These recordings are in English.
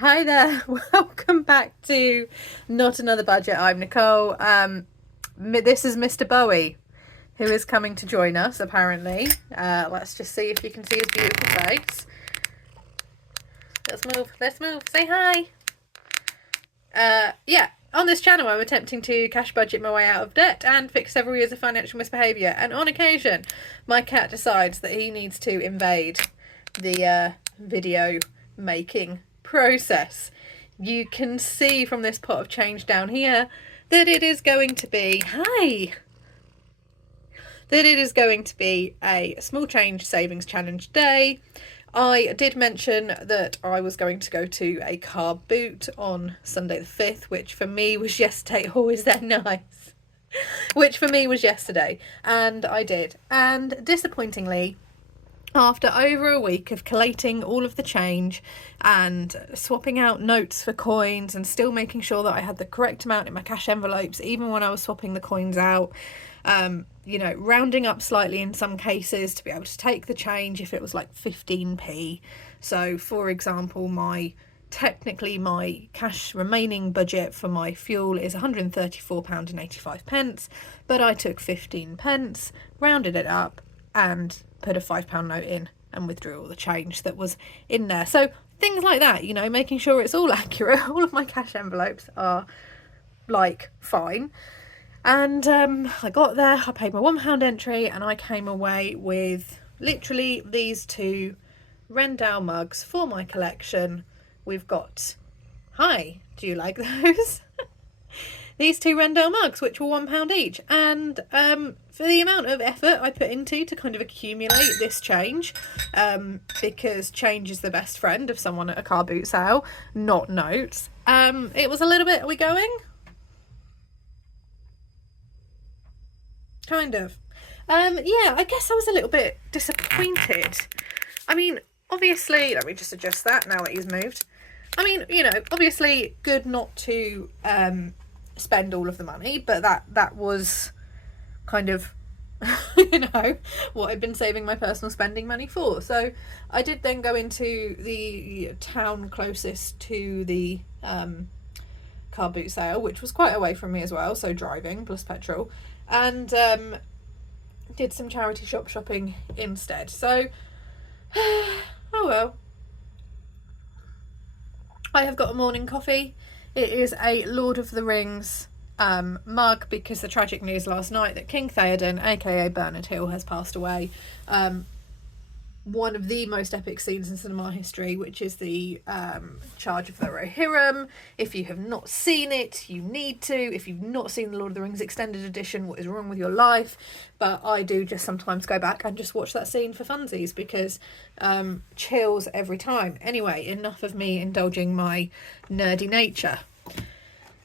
Hi there, welcome back to Not Another Budget. I'm Nicole. This is Mr. Bowie, who is coming to join us, apparently. Let's just see if you can see his beautiful face. Let's move, say hi. Yeah, on this channel I'm attempting to cash budget my way out of debt and fix several years of financial misbehaviour, and on occasion my cat decides that he needs to invade the video making process. You can see from this pot of change down here that it is going to be a small change savings challenge day. I did mention that I was going to go to a car boot on Sunday the 5th, which for me was yesterday. Oh, is that nice? Which for me was yesterday, and I did. And disappointingly, after over a week of collating all of the change and swapping out notes for coins and still making sure that I had the correct amount in my cash envelopes, even when I was swapping the coins out, rounding up slightly in some cases to be able to take the change if it was like 15p. So, for example, my cash remaining budget for my fuel is £134.85, but I took 15 pence, rounded it up, and put a £5 note in and withdrew all the change that was in there. So things like that, making sure it's all accurate. All of my cash envelopes are like fine. And I got there, I paid my £1 entry, and I came away with literally these two Rendell mugs for my collection. We've got, hi, do you like those? These two Rendell mugs, which were £1 each, and for the amount of effort I put into to kind of accumulate this change, because change is the best friend of someone at a car boot sale, not notes. It was a little bit, are we going? Kind of. Yeah, I guess I was a little bit disappointed. I mean, obviously, let me just adjust that now that he's moved. I mean, obviously good not to spend all of the money, but that was kind of what I'd been saving my personal spending money for. So I did then go into the town closest to the car boot sale, which was quite away from me as well, so driving plus petrol, and did some charity shopping instead. So oh well, I have got a morning coffee. It is a Lord of the Rings mug, because the tragic news last night that King Theoden, aka Bernard Hill, has passed away. One of the most epic scenes in cinema history, which is the Charge of the Rohirrim. If you have not seen it, you need to. If you've not seen the Lord of the Rings extended edition, what is wrong with your life? But I do just sometimes go back and just watch that scene for funsies, because chills every time. Anyway, enough of me indulging my nerdy nature.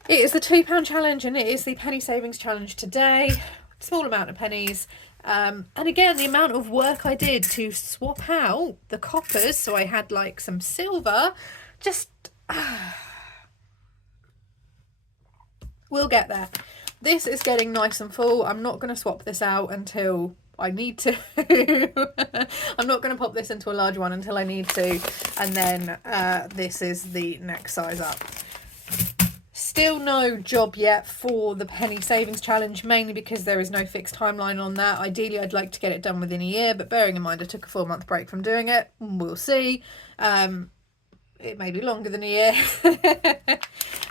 It is the £2 challenge, and it is the penny savings challenge today. Small amount of pennies. And again, the amount of work I did to swap out the coppers, so I had like some silver, just we'll get there. This is getting nice and full. I'm not going to swap this out until I need to. I'm not going to pop this into a large one until I need to, and then this is the next size up. Still no job yet for the penny savings challenge, mainly because there is no fixed timeline on that. Ideally, I'd like to get it done within a year, but bearing in mind I took a 4-month break from doing it, we'll see. It may be longer than a year.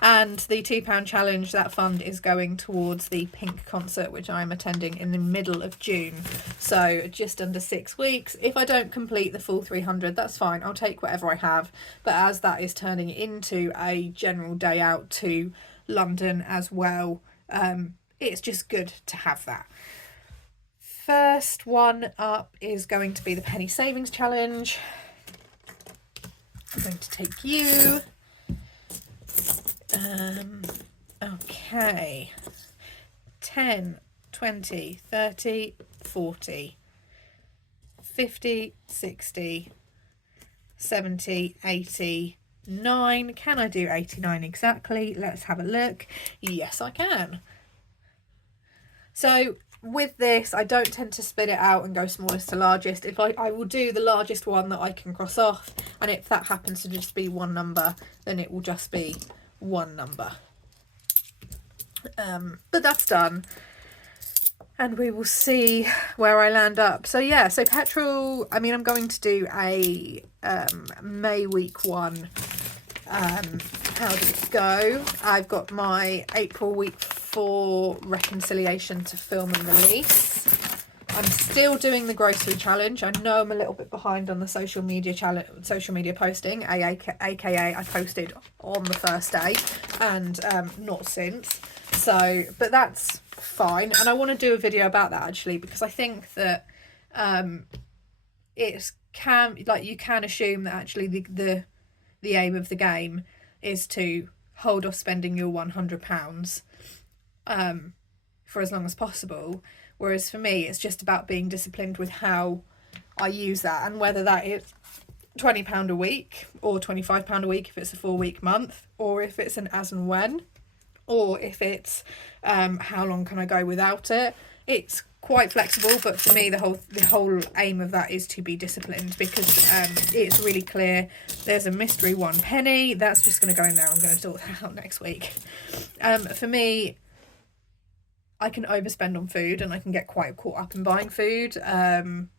And the £2 challenge, that fund is going towards the Pink concert, which I'm attending in the middle of June. So just under 6 weeks. If I don't complete the full 300, that's fine. I'll take whatever I have. But as that is turning into a general day out to London as well, it's just good to have that. First one up is going to be the penny savings challenge. I'm going to take you. Okay. 10, 20, 30, 40, 50, 60, 70, 80, 9. Can I do 89 exactly? Let's have a look. Yes, I can. So with this, I don't tend to split it out and go smallest to largest. If I will do the largest one that I can cross off, and if that happens to just be one number, then it will just be one number. But that's done, and we will see where I land up. So yeah, so petrol, I mean, I'm going to do a May week 1. How did it go? I've got my April week 4 reconciliation to film and release. I'm still doing the grocery challenge. I know I'm a little bit behind on the social media posting, aka I posted on the first day and not since. So, but that's fine, and I want to do a video about that actually, because I think that you can assume that actually the aim of the game is to hold off spending your £100 for as long as possible, whereas for me it's just about being disciplined with how I use that, and whether that is £20 a week or £25 a week if it's a 4-week month, or if it's an as and when, or if it's how long can I go without it. It's quite flexible, but for me the whole aim of that is to be disciplined, because it's really clear there's a mystery 1 penny that's just going to go in there. I'm going to sort that out next week. For me, I can overspend on food, and I can get quite caught up in buying food, and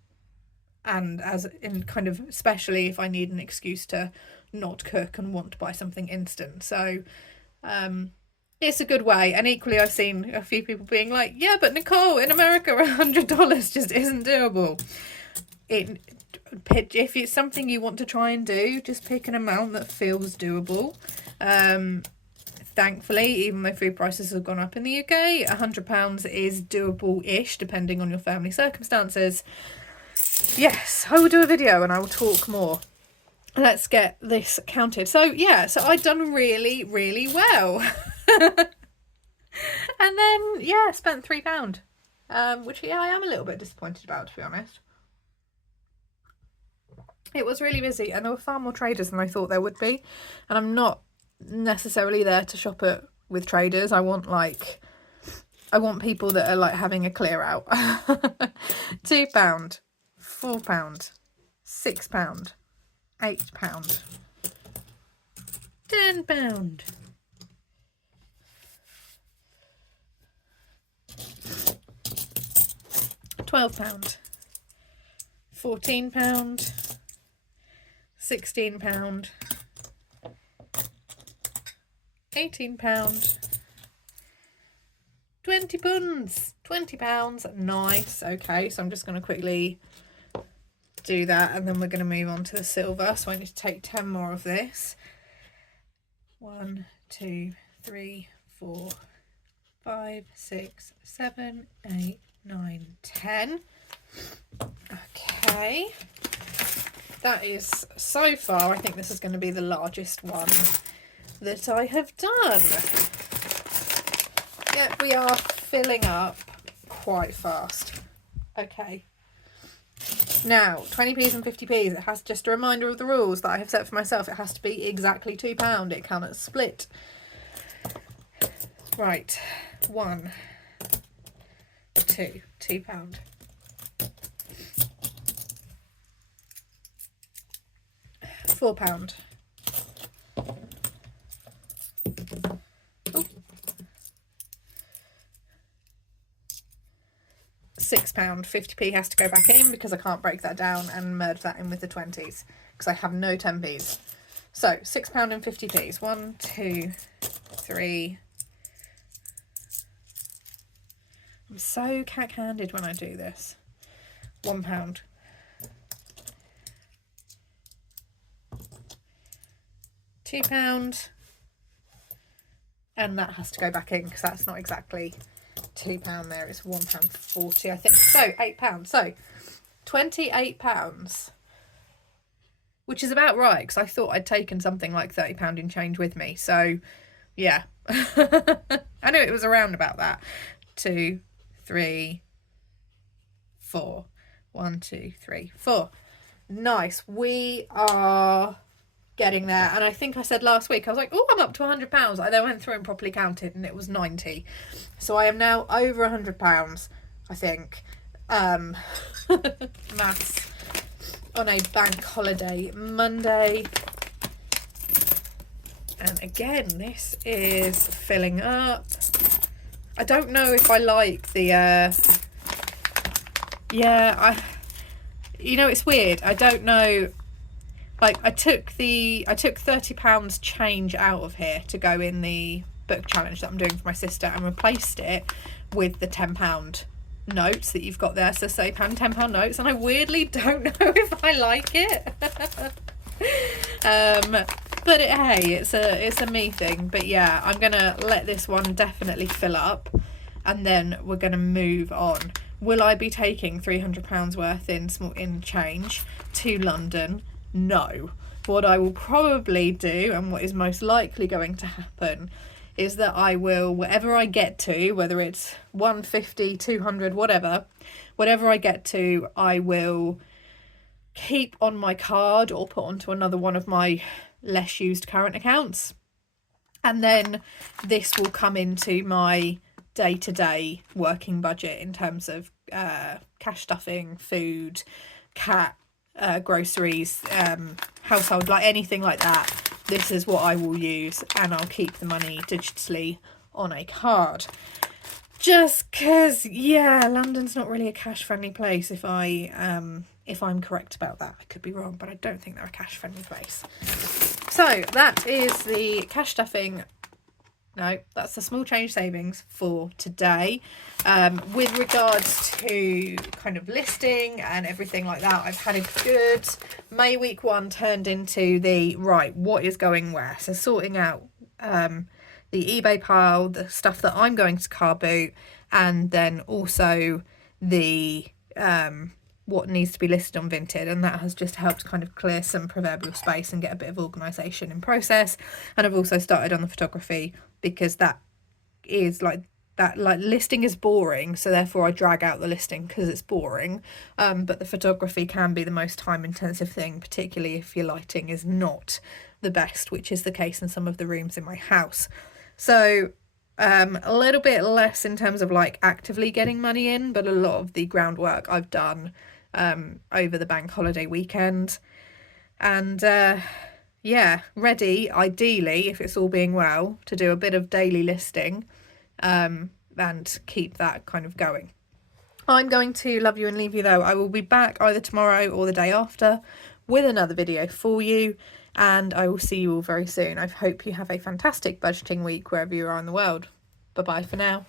as in kind of, especially if I need an excuse to not cook and want to buy something instant. So it's a good way. And equally, I've seen a few people being like, yeah, but Nicole, in America $100 just isn't doable. If it's something you want to try and do, just pick an amount that feels doable. Thankfully, even though food prices have gone up in the UK, £100 is doable-ish, depending on your family circumstances. Yes, I will do a video and I will talk more. Let's get this counted. So yeah, so I'd done really, really well. And then, yeah, spent £3, which, yeah, I am a little bit disappointed about, to be honest. It was really busy, and there were far more traders than I thought there would be. And I'm not necessarily there to shop with traders. I want people that are like having a clear out. £2, £4, £6, £8, £10, £12, £14, £16, £18, £20, £20. Nice. Okay, so I'm just going to quickly do that, and then we're going to move on to the silver. So I need to take 10 more of this. 1, 2, 3, 4, 5, 6, 7, 8, 9, 10. Okay, that is, so far I think this is going to be the largest one that I have done. Yeah, we are filling up quite fast. Okay, now 20p's and 50p's, it has, just a reminder of the rules that I have set for myself, it has to be exactly £2, it cannot split. Right, 1, 2, £2, £4, £6, 50p has to go back in because I can't break that down and merge that in with the 20s because I have no 10p's. So £6 and 50p's. 1, 2, 3. I'm so cack-handed when I do this. £1, £2, and that has to go back in because that's not exactly £2 there, it's £1.40 I think. So £8. So £28, which is about right because I thought I'd taken something like £30 in change with me. So yeah, I knew it was around about that. 2, 3, 4. 1, 2, 3, 4. Nice. We are getting there, and I think I said last week I was like, oh, I'm up to £100. I then went through and properly counted and it was 90, so I am now over £100. I think. Maths on a bank holiday Monday. And again, this is filling up. I don't know if I like the, it's weird. I don't know. Like, I took £30 change out of here to go in the book challenge that I'm doing for my sister and replaced it with the £10 notes that you've got there. So say £10 notes, and I weirdly don't know if I like it. But hey, it's a me thing. But yeah, I'm gonna let this one definitely fill up, and then we're gonna move on. Will I be taking £300 worth in change to London? No. What I will probably do, and what is most likely going to happen, is that I will, whatever I get to, whether it's 150, 200, whatever I get to, I will keep on my card or put onto another one of my less used current accounts. And then this will come into my day-to-day working budget in terms of cash stuffing, food, cat, groceries, household, like anything like that. This is what I will use, and I'll keep the money digitally on a card. Just because, yeah, London's not really a cash-friendly place. If I'm correct about that, I could be wrong, but I don't think they're a cash-friendly place. So that is the cash stuffing. No, that's the small change savings for today. With regards to kind of listing and everything like that, I've had a good May week one turned into the right, what is going where? So sorting out the eBay pile, the stuff that I'm going to car boot, and then also the what needs to be listed on Vinted, and that has just helped kind of clear some proverbial space and get a bit of organisation in process. And I've also started on the photography, because that is like listing is boring, so therefore I drag out the listing because it's boring, but the photography can be the most time intensive thing, particularly if your lighting is not the best, which is the case in some of the rooms in my house. So a little bit less in terms of like actively getting money in, but a lot of the groundwork I've done over the bank holiday weekend. And yeah, ready, ideally, if it's all being well, to do a bit of daily listing and keep that kind of going. I'm going to love you and leave you though. I will be back either tomorrow or the day after with another video for you, and I will see you all very soon. I hope you have a fantastic budgeting week wherever you are in the world. Bye bye for now.